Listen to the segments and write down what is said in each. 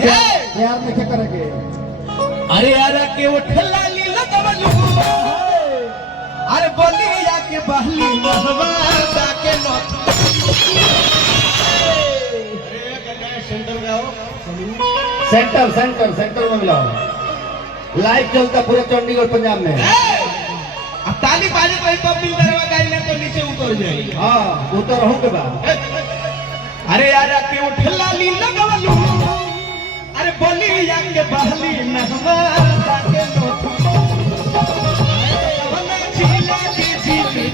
प्यार में क्या करेंगे? अरे यार के वो ठल्ला लीला तवलू अरे बोली या के बहली महवा जाके नोट सेंटर सेंटर सेंटर में मिलाओ। लाइव चलता पूरे चंडीगढ़ पंजाब में। अब ताली बाजे तो तब बिल दरवा गाइले तो नीचे उतर जाएगी। हाँ उतर रहूं के बाद। अरे यार के वो ठल्ला लीला तवलू अरे बोली या के बहली महवा जाके नोट बना झीला की झीली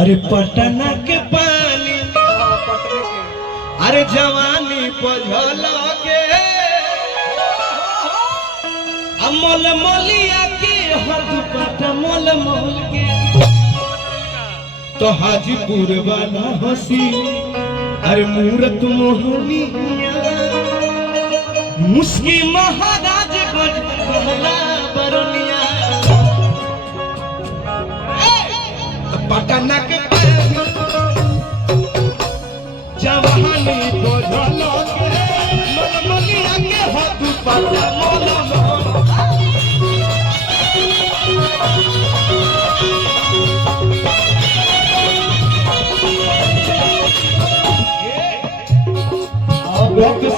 अरे पटना के पानी अरे जवानी पझल के अमल मलिया के हद पट मोल मोल के तो हाजीपुर वाला हंसी अरे मूरत मोहनिया मुस्की महाराज गज कहला बरनिया पटना के जवानी पझल के मलिया के हद पट मोल मोल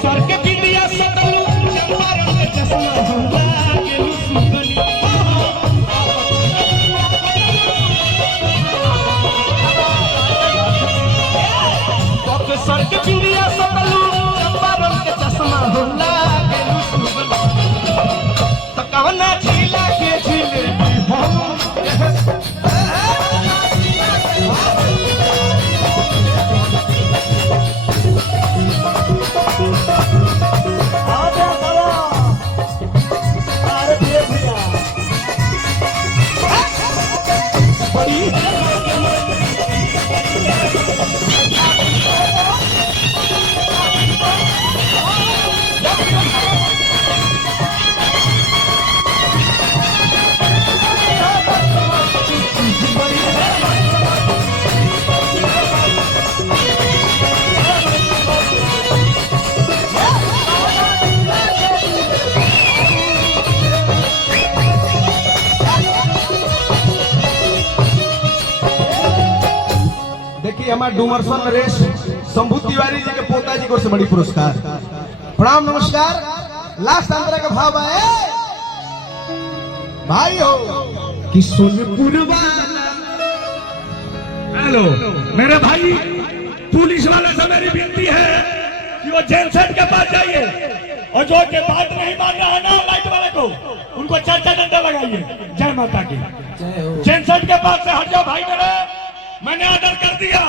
सर के बिंदिया सदलू चंपारण के चश्मा हमरा के सुगनी सर के बिंदिया सदलू चंपारण के चश्मा हमरा के सुगनी तो कवना झीला के झीले हम हमारे डुमरसन नरेश शंभू तिवारी जी के पोता जी को से बड़ी पुरस्कार प्रणाम नमस्कार। लास्ट अंतरा का भाव है भाई हो कि सोनपुर वाला। हेलो मेरे भाई पुलिस वाले से मेरी विनती है कि वो जेल सेट के पास जाइए और जो के बात नहीं मान रहा है ना लाइट वाले को उनको 4 डंडा लगाइए। जय माता की। जेल सेट के पास से हट जाओ भाई मेरे, मैंने ऑर्डर कर दिया।